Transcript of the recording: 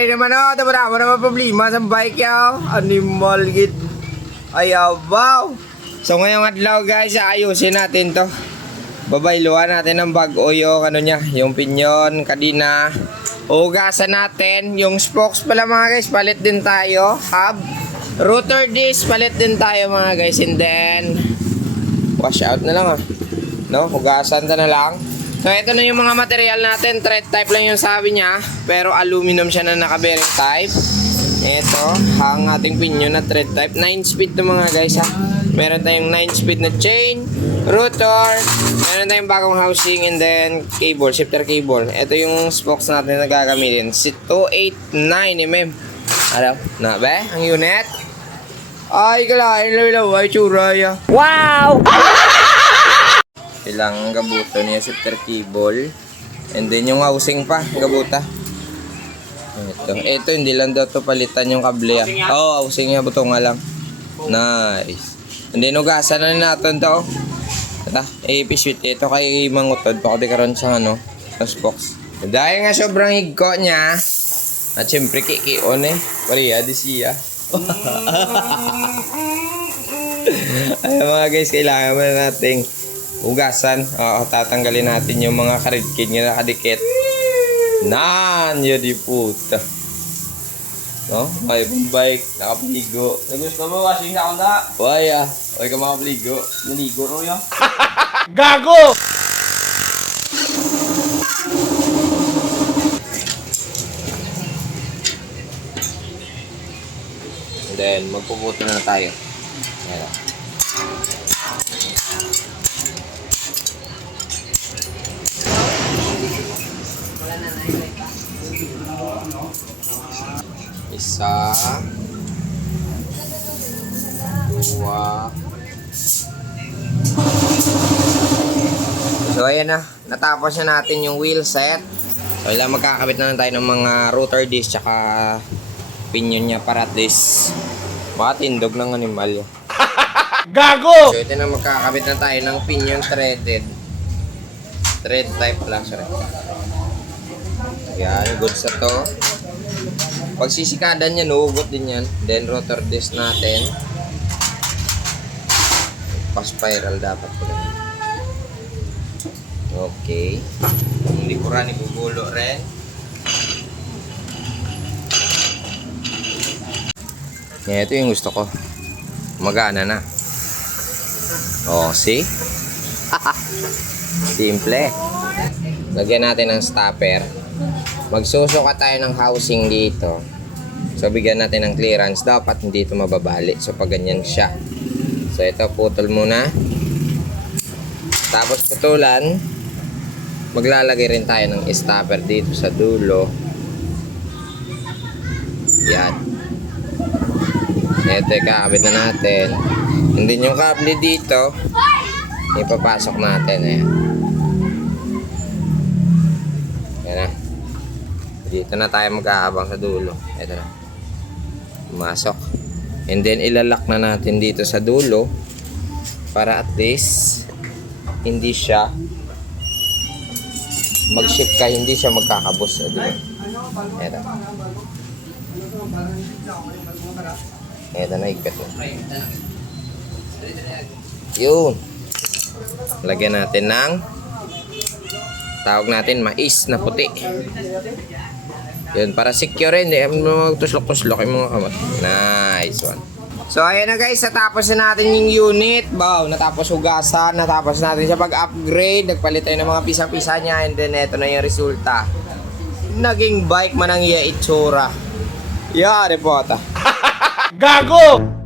nangyari naman o. Tama naman problema sa bike yaw. Animal git. Ayaw, wow. So ngayong adlaw guys, ayusin natin to. Babayluan natin ng bago yung ano niya, yung pinyon, kadina. Hugasan natin. Yung spokes pala mga guys, palit din tayo. Hub. Rotor disc, palit din tayo mga guys. And then, wash out na lang ah. No, hugasan ka na lang. So ito na yung mga material natin. Thread type lang yung sabi niya, pero aluminum siya na naka-bearing type. Ito, ang ating pinyon na thread type. 9 speed to mga guys ha. Meron tayong 9 speed na chain, rotor, meron tayong bagong housing, and then cable, shifter cable. Ito yung spokes natin na gagamitin. 289mm. Ano? Na ba? Ang unit? Ay, kalahin lang. Ay, tsura ya. Wow! Ilang gabuto niya, shifter cable. And then yung housing pa, gabuta. Ito hindi lang daw to palitan yung kable. Oo, housing niya, buto nga lang. Nice. And then ugasan na natin to. Ito, ipiswit ito kay mangutod. Baka di karoon sa ano, sa spokes. Dahil nga sobrang higko niya, at syempre kikion eh. Pariya, di siya. Ay mga guys, kailangan mo na nating ugasan. Oo, tatanggalin natin yung mga karidkid nga nakadikit. Yun di puta. No? May bike, nakapaligo. Gusto mo washing na ako na? Waya, huwag ka makapaligo. Naligo ro yan. Gago! And then, magpuputo na tayo. Ayan. Isa, dua. So ayan na, natapos na natin yung wheel set. So ilang magkakabit na lang tayo ng mga rotor disc tsaka pinion niya para at least makatindog ng animal. Gago! So ito na, magkakabit na tayo ng pinion threaded. Thread type lang, sorry. Yan, good sa to. Pag sisikadan niya, nuugot din yan. Then rotor disc natin. Pa-spiral dapat po. Okay. Yung likuran, ibubulo rin. Yan, ito yung gusto ko. Magana na. Oh, see? Simple. Lagyan natin ng stopper. Magsusuka tayo ng housing dito. So bigyan natin ng clearance. Dapat hindi ito mababali. So pag ganyan siya. So ito, putol muna. Tapos putulan, maglalagay rin tayo ng stopper dito sa dulo. Yan. Ito ikakabit na natin. And then yung kable dito, ipapasok natin. Ayan. Yan na. Dito na tayo magkahabang sa dulo. Ito na. Pumasok. And then ilalak na natin dito sa dulo para at least hindi siya mag-shift ka, hindi siya magkakabos. Diba? Ito. Ito na, higpit na. Yun. Lagyan natin ng tawag natin mais na puti. Yun, para secure rin. Hindi mo magtuslok-tuslok yung mga kamot. Nice one. So, ayan na guys. Natapos na natin yung unit. Wow, natapos hugasan. Natapos natin siya pag-upgrade. Nagpalit tayo ng mga pisang-pisa niya. And then, eto na yung resulta. Naging bike man ang iya itsura. Yari po ata. Gago!